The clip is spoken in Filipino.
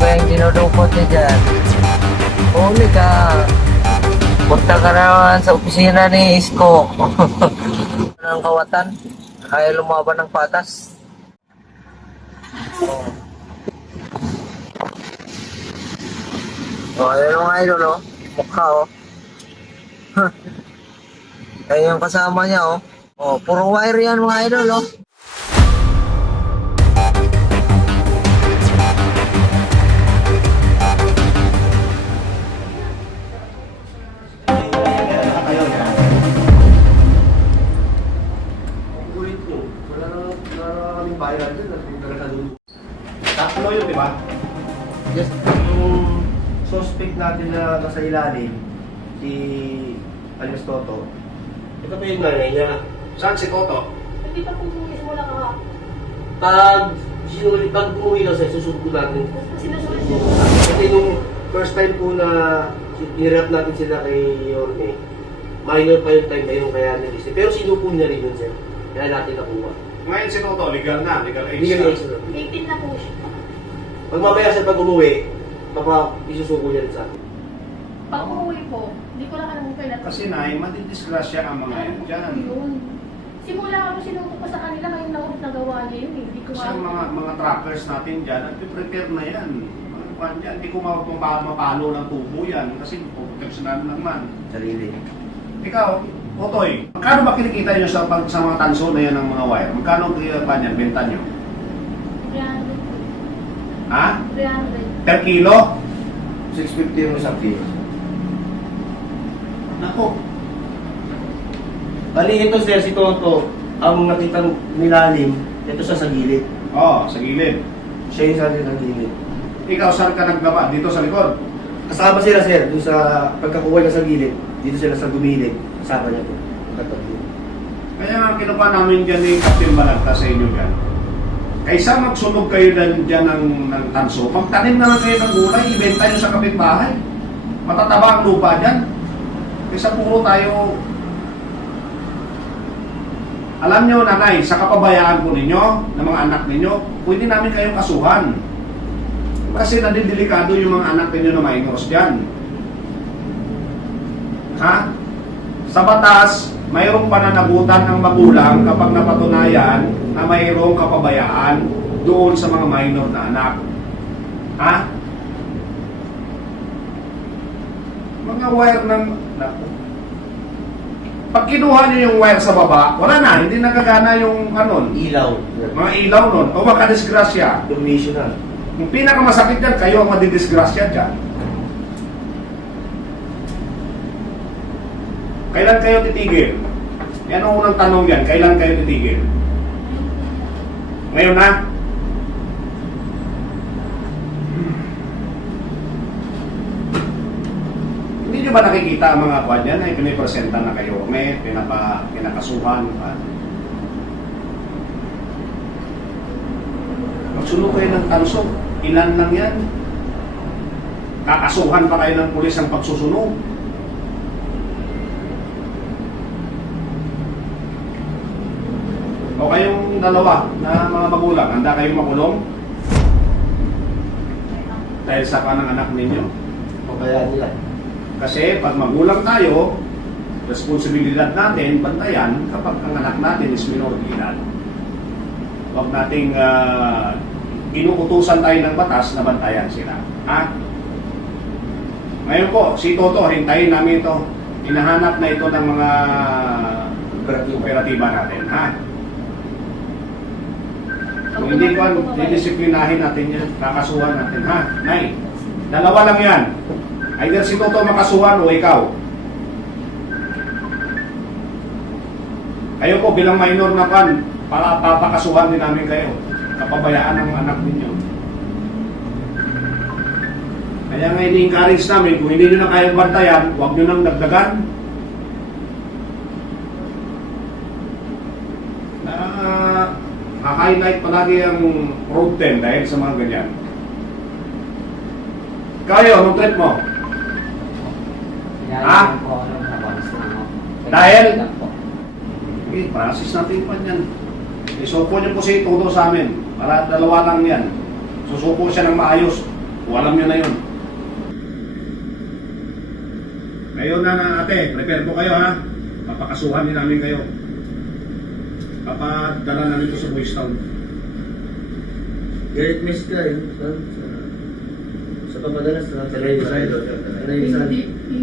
ba yung dinudukot niya dyan? Huli ka. Punta ka naman sa opisina ni Isko. Ng kawatan. Ayaw lumaban ng patas. Oh. Oh, ayun yung idol, oh. Mukha, oh. Ayun yung kasama niya, oh. Oh, puro wire yan, mga idol, oh. Tatlo yun, di ba? Just yung suspect natin na nasa ilalim, si Alias Toto. Ito pa yung nanay niya. Saan si Toto? Hindi pa kung simula ka. Pag umuwi lang siya, susubok natin. Sinusunod siya. Kasi nung first time po na hinirap natin sila kay Yorme, minor pa yung time na yun kaya nilisip. Pero sinupo niya rin yun, sir. Kaya natin nakuha. Ngayon si Toto, legal na, legal age Hindi na. age na. 18 na po siya. Pag mamaya siya pag umuwi, isusuko niya rin sa atin. Pag umuwi po, hindi ko lang alam kung kailan. Kasi na, matidisgrasya ang mga yan dyan. Yun. Simula ako sinuko pa sa kanila, ngayon lang ulit nagawa niya yun eh. Hindi ko Kasi ang mga trackers natin dyan, nag-prepare na yan. Mga kwan dyan, hindi ko mapalo ng tubo yan kasi proteksyonan naman. Sarili. Ikaw, Otoy, magkano ba kinikita nyo sa mga tanso na yan ng mga wire? Magkano pa yan, benta nyo? 300 po. Ha? 300. Per kilo? 650 yung isang kilo. Nako, Bali ito sir, si Toto, ang nakita nilalim, ito siya sa gilid. sa gilid. Siya yung sa gilid. Ikaw, saan ka naglaba? Dito sa likod? Kasama sila sir, doon sa pagkakuha niya sa gilid. Dito sila sa gumilid. Kasama niya po. Pagkatabi. Kaya nga kinuha namin dyan ni Captain Balagta sa inyo dyan. Kaysa magsunog kayo dyan ng tanso, magtanim na lang kayo ng gulay, ibenta nyo sa kapitbahay. Matataba ang lupa dyan. Kaysa puro tayo... Alam nyo, nanay, sa kapabayaan po ninyo, ng mga anak ninyo, pwede namin kayong kasuhan. Kasi nadidelikado yung mga anak ninyo na minors dyan. Ha? Sa batas, mayroong pananagutan ng magulang kapag napatunayan na mayroong kapabayaan doon sa mga minor na anak. Ha? Mga wire ng... Pag kinuha nyo yung wire sa baba, wala na, hindi nagagana yung anon. Ilaw. Mga ilaw nun. O makadisgrasya. Donational. Yung pinakamasakit dyan, kayo ang madidisgrasya dyan. Kailan kayo titigil? Yan ang unang tanong yan. Kailan kayo titigil? Ngayon na? Hindi nyo ba nakikita ang mga kwan yan ay pinipresenta na kayo? May pinakasuhan pa. Magsunog kayo ng tanso. Ilan lang yan? Kakasuhan pa kayo ng pulis ang pagsusunog. O kayong dalawa na mga magulang, handa kayong makulong? Dahil sa kanang anak ninyo. Pabayaan nila. Kasi pag magulang tayo, responsibilidad natin, bantayan kapag ang anak natin is minor de edad. Huwag nating inuutusan tayo ng batas na bantayan sila. Ha? Ngayon po, si Toto, hintayin namin ito. Hinahanap na ito ng mga operatiba natin. Ha? Kung hindi ko, didisiplinahin natin yan, kakasuhan natin. Ha? Nay, dalawa lang yan. Either si Toto makasuhan o ikaw. Kayo po bilang minor na pan, para papakasuhan din namin kayo. Kapabayaan ng anak ninyo. Kaya nga ini-encourage namin, kung hindi nyo na kayang bantayan, huwag nyo nang dagdagan. Highlight palagi ang road 10 dahil sa mga ganyan. Kayo, anong trip mo? Ha? Dahil? Okay, process natin pa yan. Isuko niyo po si Toto sa amin. Para dalawa lang yan. Susuko siya ng maayos. Alam nyo na yun. Ngayon na ate, prepare po kayo ha. Papakasuhan din namin kayo. Papadala namin ito sa Boys Town. Galit miss ka yun. Sa papadala sa television. Television. Hindi